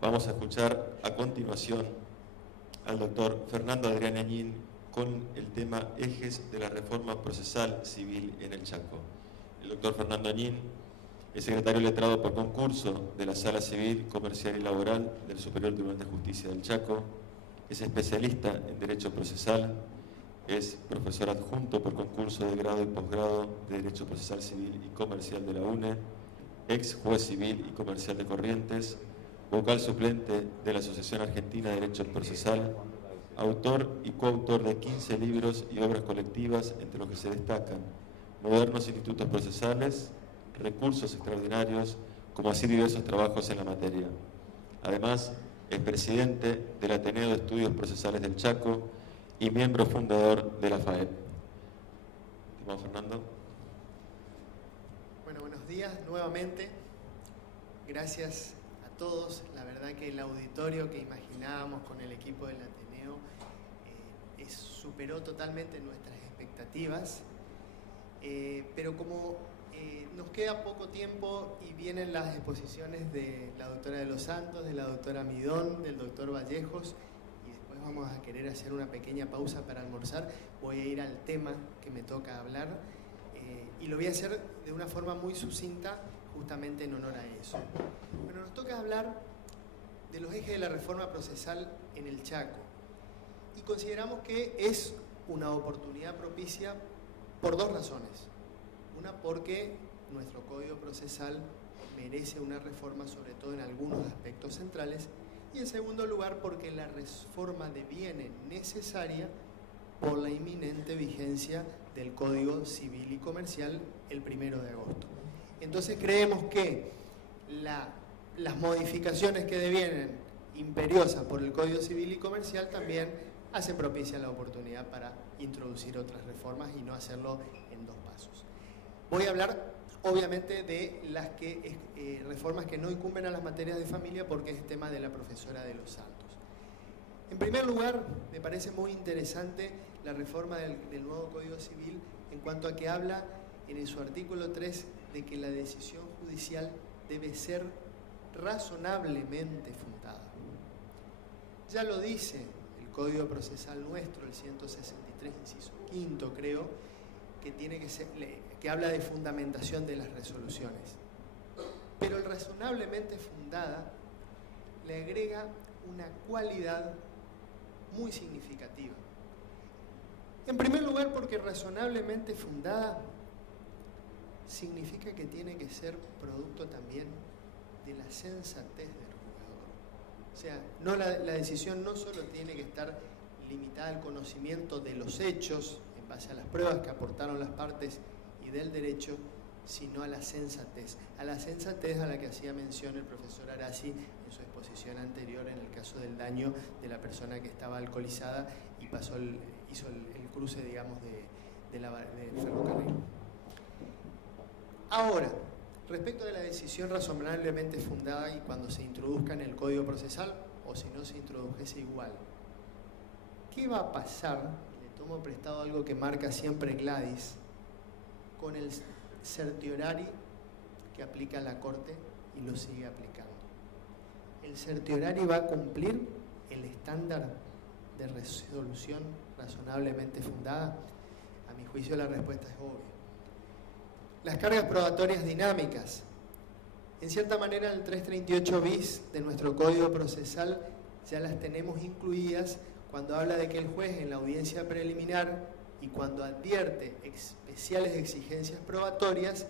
Vamos a escuchar a continuación al doctor Fernando Adrián Añín con el tema Ejes de la Reforma Procesal Civil en el Chaco. El doctor Fernando Añín es secretario letrado por concurso de la Sala Civil, Comercial y Laboral del Superior Tribunal de Justicia del Chaco. Es especialista en Derecho Procesal. Es profesor adjunto por concurso de grado y posgrado de Derecho Procesal Civil y Comercial de la UNE. Ex juez civil y comercial de Corrientes. Vocal suplente de la Asociación Argentina de Derecho Procesal. Autor y coautor de 15 libros y obras colectivas, entre los que se destacan Modernos Institutos Procesales, Recursos Extraordinarios, como así diversos trabajos en la materia. Además, es presidente del Ateneo de Estudios Procesales del Chaco y miembro fundador de la FAEP. Estimado Fernando. Bueno, buenos días nuevamente. Gracias a todos. La verdad que el auditorio que imaginábamos con el equipo del Ateneo superó totalmente nuestras expectativas. Pero como nos queda poco tiempo y vienen las exposiciones de la doctora de los Santos, de la doctora Midón, del doctor Vallejos, y después vamos a querer hacer una pequeña pausa para almorzar, voy a ir al tema que me toca hablar y lo voy a hacer de una forma muy sucinta, justamente en honor a eso. Bueno, nos toca hablar de los ejes de la reforma procesal en el Chaco y consideramos que es una oportunidad propicia por dos razones. Una, porque nuestro Código Procesal merece una reforma, sobre todo en algunos aspectos centrales, y en segundo lugar, porque la reforma deviene necesaria por la inminente vigencia del Código Civil y Comercial el 1 de agosto. Entonces creemos que las modificaciones que devienen imperiosas por el Código Civil y Comercial también hacen propicia la oportunidad para introducir otras reformas y no hacerlo en dos pasos. Voy a hablar obviamente de las reformas que no incumben a las materias de familia, porque es tema de la profesora de los Santos. En primer lugar, me parece muy interesante la reforma del nuevo Código Civil en cuanto a que habla en su artículo 3 de que la decisión judicial debe ser razonablemente fundada. Ya lo dice el Código Procesal nuestro, el 163, inciso quinto, creo, que habla de fundamentación de las resoluciones. Pero el razonablemente fundada le agrega una cualidad muy significativa. En primer lugar, porque razonablemente fundada significa que tiene que ser producto también de la sensatez del juzgador. O sea, la decisión no solo tiene que estar limitada al conocimiento de los hechos en base a las pruebas que aportaron las partes y del derecho, sino a la sensatez a la que hacía mención el profesor Arasi en su exposición anterior en el caso del daño de la persona que estaba alcoholizada y hizo el cruce, digamos, del ferrocarril. Ahora, respecto de la decisión razonablemente fundada y cuando se introduzca en el Código Procesal, o si no se introdujese igual, ¿qué va a pasar? Le tomo prestado algo que marca siempre Gladys, con el certiorari que aplica la Corte y lo sigue aplicando. ¿El certiorari va a cumplir el estándar de resolución razonablemente fundada? A mi juicio la respuesta es obvia. Las cargas probatorias dinámicas. En cierta manera el 338 bis de nuestro Código Procesal ya las tenemos incluidas cuando habla de que el juez en la audiencia preliminar y cuando advierte especiales exigencias probatorias,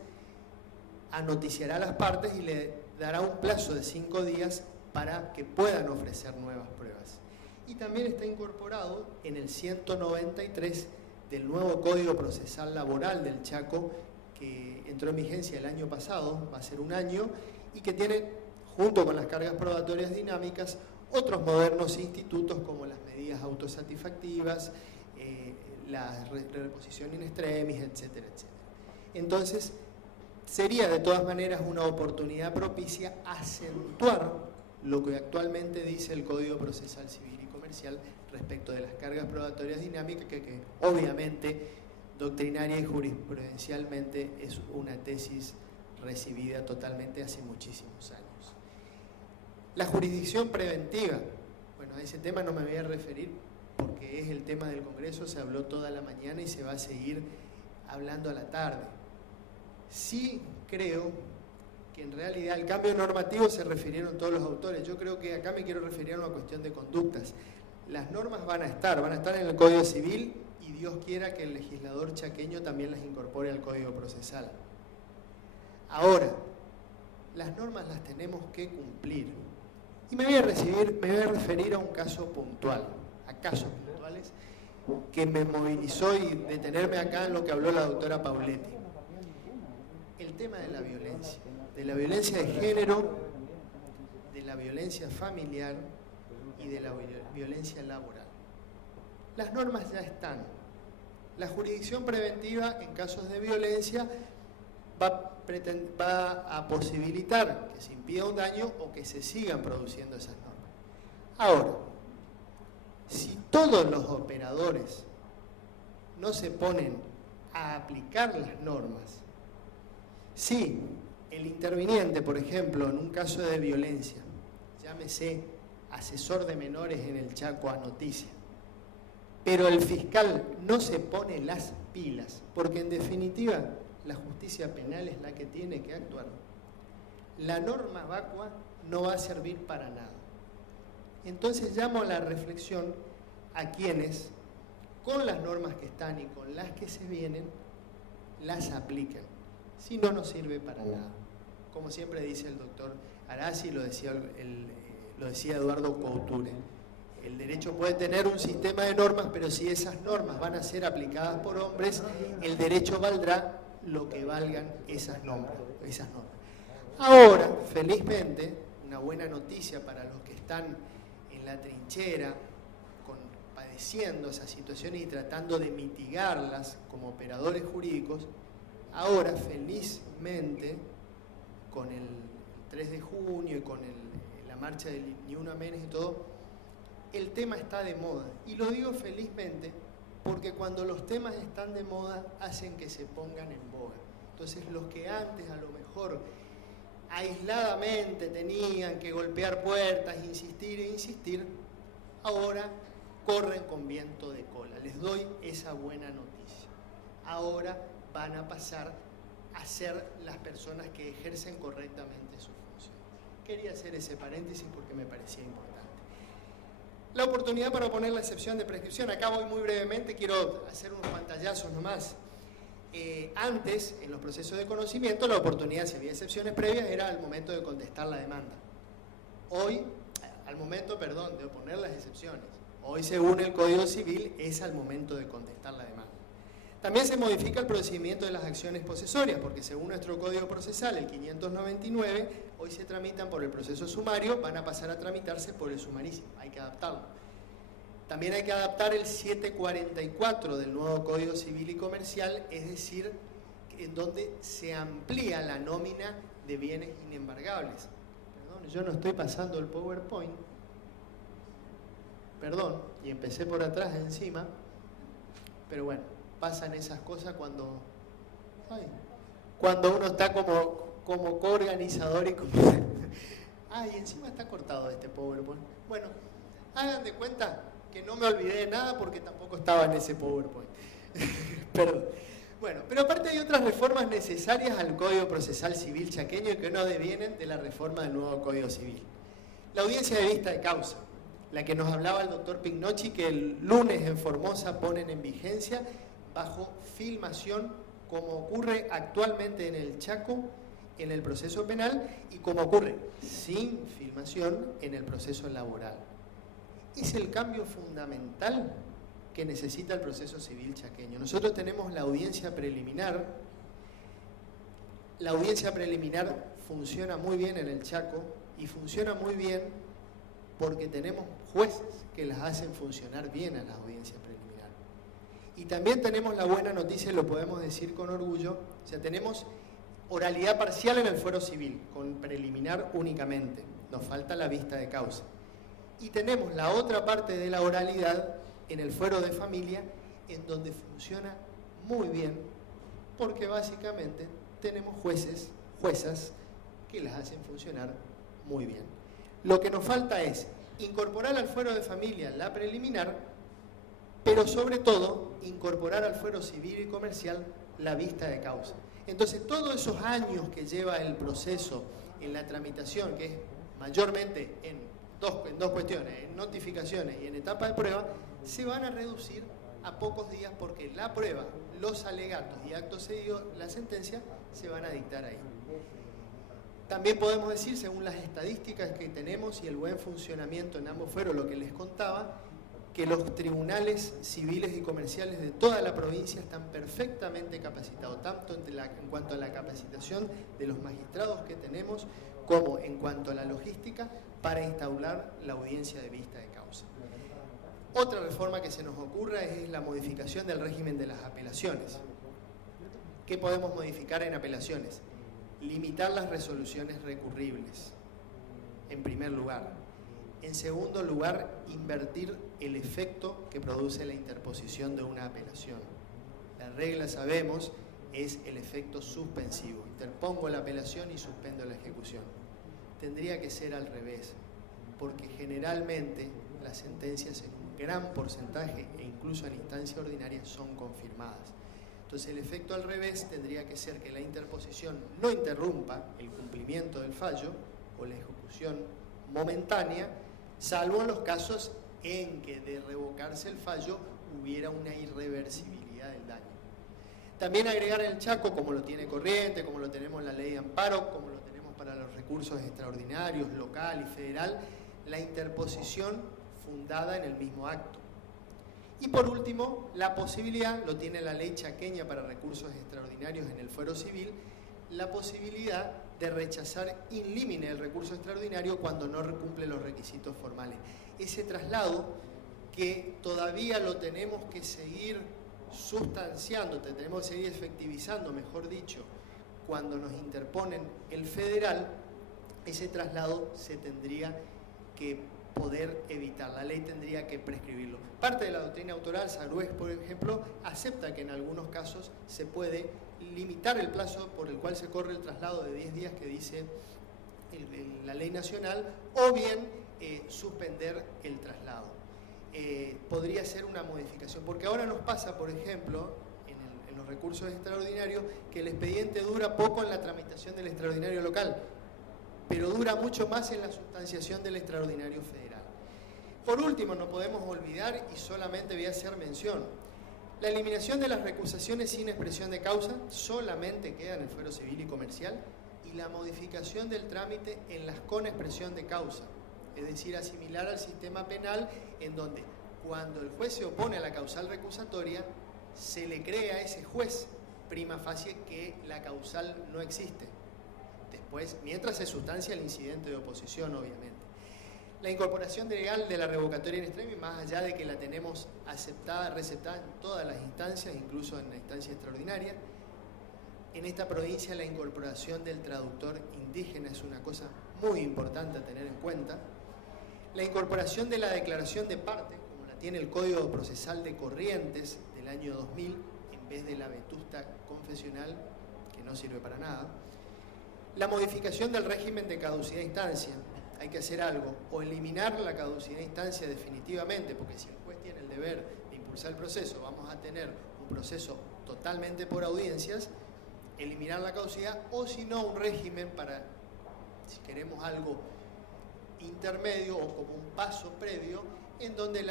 anoticiará a las partes y le dará un plazo de 5 días para que puedan ofrecer nuevas pruebas. Y también está incorporado en el 193 del nuevo Código Procesal Laboral del Chaco, que entró en vigencia el año pasado, va a ser un año, y que tiene, junto con las cargas probatorias dinámicas, otros modernos institutos como las medidas autosatisfactivas, la reposición in extremis, etcétera, etcétera. Entonces, sería de todas maneras una oportunidad propicia acentuar lo que actualmente dice el Código Procesal Civil y Comercial respecto de las cargas probatorias dinámicas, que obviamente doctrinaria y jurisprudencialmente es una tesis recibida totalmente hace muchísimos años. La jurisdicción preventiva. Bueno, a ese tema no me voy a referir porque es el tema del Congreso, se habló toda la mañana y se va a seguir hablando a la tarde. Sí creo que en realidad al cambio normativo se refirieron todos los autores. Yo creo que acá me quiero referir a una cuestión de conductas. Las normas van a estar en el Código Civil y Dios quiera que el legislador chaqueño también las incorpore al Código Procesal. Ahora, las normas las tenemos que cumplir. Y me voy a referir a un caso puntual, a casos puntuales que me movilizó y detenerme acá en lo que habló la doctora Pauletti. El tema de la violencia de género, de la violencia familiar y de la violencia laboral. Las normas ya están. La jurisdicción preventiva en casos de violencia va a posibilitar que se impida un daño o que se sigan produciendo esas normas. Ahora, si todos los operadores no se ponen a aplicar las normas, si el interviniente, por ejemplo, en un caso de violencia, llámese asesor de menores en el Chaco a noticia, pero el fiscal no se pone las pilas, porque en definitiva la justicia penal es la que tiene que actuar, la norma vacua no va a servir para nada. Entonces llamo a la reflexión a quienes, con las normas que están y con las que se vienen, las apliquen. Si no, no sirve para nada. Como siempre dice el doctor Arasi, lo decía Eduardo Couture. El derecho puede tener un sistema de normas, pero si esas normas van a ser aplicadas por hombres, el derecho valdrá lo que valgan esas normas. Ahora, felizmente, una buena noticia para los que están en la trinchera, padeciendo esas situaciones y tratando de mitigarlas como operadores jurídicos, ahora felizmente, con el 3 de junio y con la marcha del Ni Una Menos y todo, el tema está de moda. Y lo digo felizmente porque cuando los temas están de moda hacen que se pongan en boga. Entonces los que antes a lo mejor aisladamente tenían que golpear puertas, insistir, ahora corren con viento de cola. Les doy esa buena noticia. Ahora van a pasar a ser las personas que ejercen correctamente su función. Quería hacer ese paréntesis porque me parecía importante. La oportunidad para oponer la excepción de prescripción. Acá voy muy brevemente, quiero hacer unos pantallazos nomás. Antes, en los procesos de conocimiento, la oportunidad, si había excepciones previas, era al momento de contestar la demanda. Hoy, al momento, de oponer las excepciones. Hoy, según el Código Civil, es al momento de contestar la demanda. También se modifica el procedimiento de las acciones posesorias, porque según nuestro Código Procesal, el 599, hoy se tramitan por el proceso sumario, van a pasar a tramitarse por el sumarísimo. Hay que adaptarlo. También hay que adaptar el 744 del nuevo Código Civil y Comercial, es decir, en donde se amplía la nómina de bienes inembargables. Perdón, yo no estoy pasando el PowerPoint. Perdón, y empecé por atrás encima, pero bueno, pasan esas cosas cuando uno está como coorganizador y como... y encima está cortado este PowerPoint. Bueno, hagan de cuenta que no me olvidé de nada porque tampoco estaba en ese PowerPoint. Perdón. Bueno, pero aparte hay otras reformas necesarias al Código Procesal Civil chaqueño que no devienen de la reforma del nuevo Código Civil. La audiencia de vista de causa, la que nos hablaba el doctor Pignocchi, que el lunes en Formosa ponen en vigencia bajo filmación, como ocurre actualmente en el Chaco, en el proceso penal, y como ocurre sin filmación en el proceso laboral. Es el cambio fundamental que necesita el proceso civil chaqueño. Nosotros tenemos la audiencia preliminar. La audiencia preliminar funciona muy bien en el Chaco y funciona muy bien porque tenemos jueces que las hacen funcionar bien a la audiencia preliminar. Y también tenemos la buena noticia, y lo podemos decir con orgullo, o sea, tenemos oralidad parcial en el fuero civil, con preliminar únicamente. Nos falta la vista de causa. Y tenemos la otra parte de la oralidad en el fuero de familia, en donde funciona muy bien, porque básicamente tenemos juezas que las hacen funcionar muy bien. Lo que nos falta es incorporar al fuero de familia la preliminar, pero sobre todo incorporar al fuero civil y comercial la vista de causa. Entonces, todos esos años que lleva el proceso en la tramitación, que es mayormente en dos cuestiones, en notificaciones y en etapa de prueba, se van a reducir a pocos días porque la prueba, los alegatos y actos seguidos, la sentencia, se van a dictar ahí. También podemos decir, según las estadísticas que tenemos y el buen funcionamiento en ambos fueros, lo que les contaba, que los tribunales civiles y comerciales de toda la provincia están perfectamente capacitados, tanto en cuanto a la capacitación de los magistrados que tenemos, como en cuanto a la logística para instaurar la audiencia de vista de causa. Otra reforma que se nos ocurra es la modificación del régimen de las apelaciones. ¿Qué podemos modificar en apelaciones? Limitar las resoluciones recurribles, en primer lugar. En segundo lugar, invertir el efecto que produce la interposición de una apelación. La regla, sabemos, es el efecto suspensivo. Interpongo la apelación y suspendo la ejecución. Tendría que ser al revés, porque generalmente las sentencias en un gran porcentaje, e incluso en instancia ordinaria, son confirmadas. Entonces el efecto al revés tendría que ser que la interposición no interrumpa el cumplimiento del fallo o la ejecución momentánea, salvo en los casos en que de revocarse el fallo hubiera una irreversibilidad del daño. También agregar el Chaco, como lo tiene Corrientes, como lo tenemos en la ley de amparo, como lo tenemos para los recursos extraordinarios, local y federal, la interposición fundada en el mismo acto. Y por último, la posibilidad, lo tiene la ley chaqueña para recursos extraordinarios en el fuero civil, la posibilidad de rechazar in limine el recurso extraordinario cuando no cumple los requisitos formales. Ese traslado que todavía lo tenemos que seguir sustanciando, tenemos que seguir efectivizando, mejor dicho, cuando nos interponen el federal, ese traslado se tendría que poder evitar, la ley tendría que prescribirlo. Parte de la doctrina autoral, Sarués, por ejemplo, acepta que en algunos casos se puede limitar el plazo por el cual se corre el traslado de 10 días que dice la ley nacional, o bien suspender el traslado. Podría ser una modificación, porque ahora nos pasa, por ejemplo, en los recursos extraordinarios, que el expediente dura poco en la tramitación del extraordinario local, pero dura mucho más en la sustanciación del extraordinario federal. Por último, no podemos olvidar, y solamente voy a hacer mención, la eliminación de las recusaciones sin expresión de causa solamente queda en el fuero civil y comercial, y la modificación del trámite en las con expresión de causa, es decir, asimilar al sistema penal en donde cuando el juez se opone a la causal recusatoria, se le cree a ese juez prima facie que la causal no existe. Después, mientras se sustancia el incidente de oposición, obviamente. La incorporación legal de la revocatoria in extremis, más allá de que la tenemos aceptada, receptada en todas las instancias, incluso en la instancia extraordinaria, en esta provincia la incorporación del traductor indígena es una cosa muy importante a tener en cuenta. La incorporación de la declaración de parte, como la tiene el Código Procesal de Corrientes del año 2000, en vez de la vetusta confesional, que no sirve para nada. La modificación del régimen de caducidad de instancia, hay que hacer algo, o eliminar la caducidad de instancia definitivamente, porque si el juez tiene el deber de impulsar el proceso, vamos a tener un proceso totalmente por audiencias, eliminar la caducidad, o si no, un régimen para, si queremos algo intermedio o como un paso previo, en donde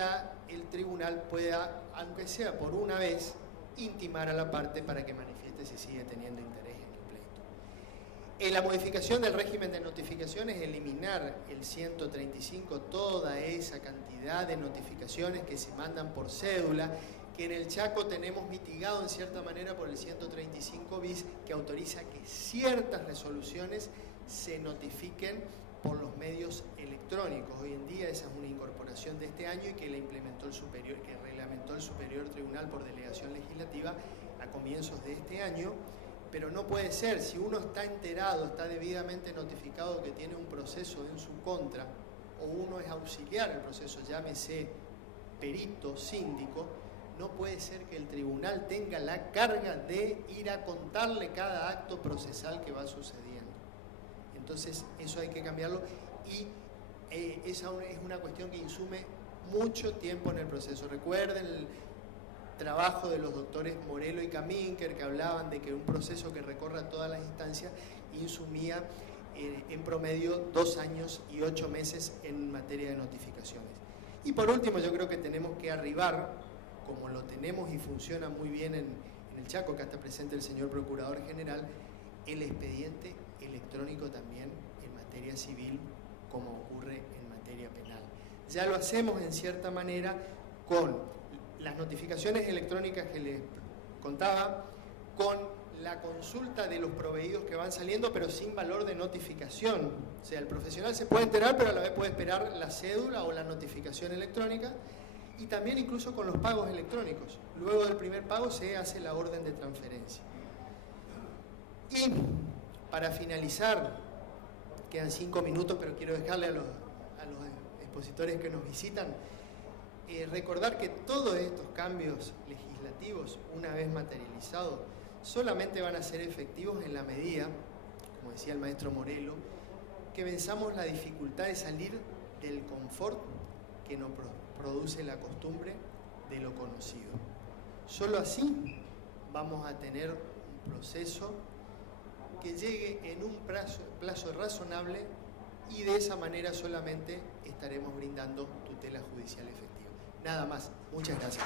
el tribunal pueda, aunque sea por una vez, intimar a la parte para que manifieste si sigue teniendo interés en el pleito. La modificación del régimen de notificaciones, eliminar el 135, toda esa cantidad de notificaciones que se mandan por cédula, que en el Chaco tenemos mitigado en cierta manera por el 135 bis, que autoriza que ciertas resoluciones se notifiquen por los medios electrónicos. Hoy en día esa es una incorporación de este año y que la implementó el Superior, que reglamentó el Superior Tribunal por delegación legislativa a comienzos de este año, pero no puede ser, si uno está enterado, está debidamente notificado que tiene un proceso en su contra, o uno es auxiliar al proceso, llámese perito, síndico, no puede ser que el tribunal tenga la carga de ir a contarle cada acto procesal que va sucediendo. Entonces, eso hay que cambiarlo y es una cuestión que insume mucho tiempo en el proceso. Recuerden el trabajo de los doctores Morelo y Kaminker, que hablaban de que un proceso que recorra todas las instancias insumía en promedio 2 años y 8 meses en materia de notificaciones. Y por último, yo creo que tenemos que arribar, como lo tenemos y funciona muy bien en el Chaco, acá está presente el señor Procurador General, el expediente electrónico también en materia civil, como ocurre en materia penal. Ya lo hacemos en cierta manera con las notificaciones electrónicas que les contaba, con la consulta de los proveídos que van saliendo, pero sin valor de notificación. O sea, el profesional se puede enterar, pero a la vez puede esperar la cédula o la notificación electrónica, y también incluso con los pagos electrónicos. Luego del primer pago se hace la orden de transferencia. Y para finalizar, quedan 5 minutos, pero quiero dejarle a los expositores que nos visitan, recordar que todos estos cambios legislativos, una vez materializados, solamente van a ser efectivos en la medida, como decía el maestro Morelo, que venzamos la dificultad de salir del confort que nos produce la costumbre de lo conocido. Solo así vamos a tener un proceso que llegue en un plazo razonable, y de esa manera solamente estaremos brindando tutela judicial efectiva. Nada más. Muchas gracias.